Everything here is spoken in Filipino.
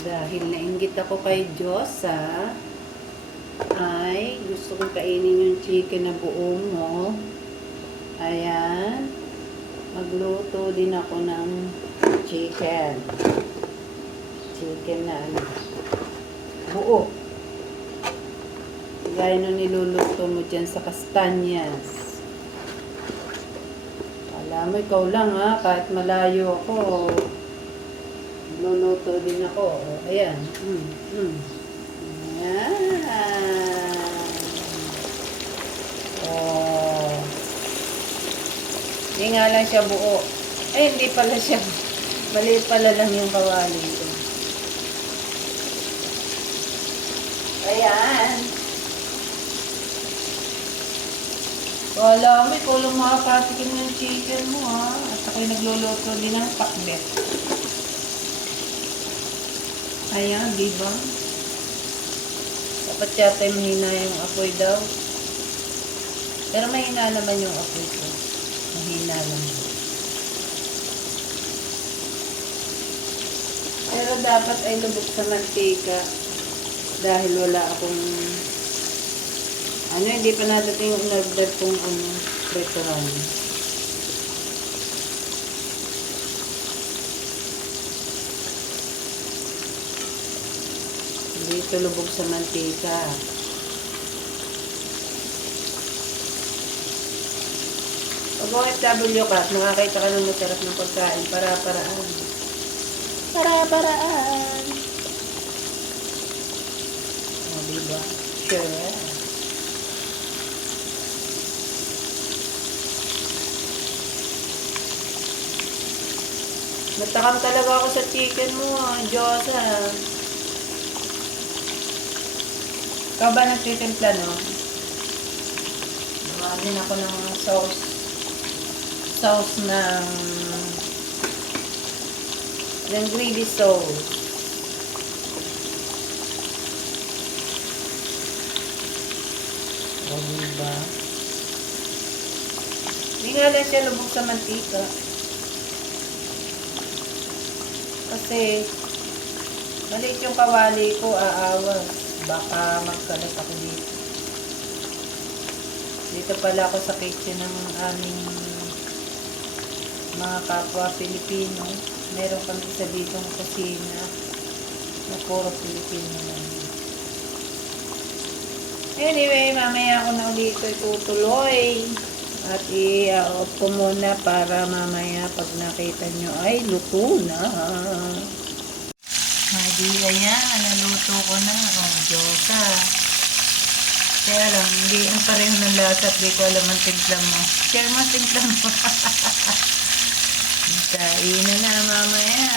Dahil nainggit ako kay Diyosa, ay gusto kong kainin yung chicken na buong mo. Ayan. Magluto din ako ng chicken. Chicken na ano. Buo. Gaya nung niluluto mo dyan sa Castanyas. Alam mo, ikaw lang ha. Kahit malayo ako, luluto din ako. Ayan. Ayan. Oh. Hindi nga lang siya buo. Ay, hindi pala siya. Maliit pala lang yung kawali ko. Ayan. Wala mo, ikaw lang makakatikin ng chicken mo ha. At ako'y nagluluto din ng pakbet. Ayan, diba? Dapat yata mahina yung apoy daw. Pero mahina naman yung apoy ko. Mahina lang. Pero dapat ay lubog sa mantika. Dahil wala akong hindi pa nadating yung order kong restaurant. Dito lubog sa mantika. Pag OFW ka, nakakita ka ng masarap ng pagkain, para-paraan. Para-paraan. O, diba? Sure. Natakam talaga ako sa chicken mo, Diyosa. Ikaw ba nagtitimpla, no? Gawin ako ng sauce. Sauce ng greedy sauce. O, diba? Hindi nga lang siya lubog sa mantika. Kasi, maliit yung kawali ko, aawas. Baka magkalat ako dito. Dito pala ako sa kitchen ng aming mga kapwa Pilipino. Meron kami isa dito ng kusina na puro Pilipino lang. Anyway, mamaya ako na ulit itutuloy. At i-out ko muna para mamaya pag nakita nyo ay luto na. Ayan, naluto ko na. Diyosa. Kaya lang, hindi ang pareho ng lasa at di ko alam ang timpla mo. Share mo ang timpla mo. Kain na mamaya.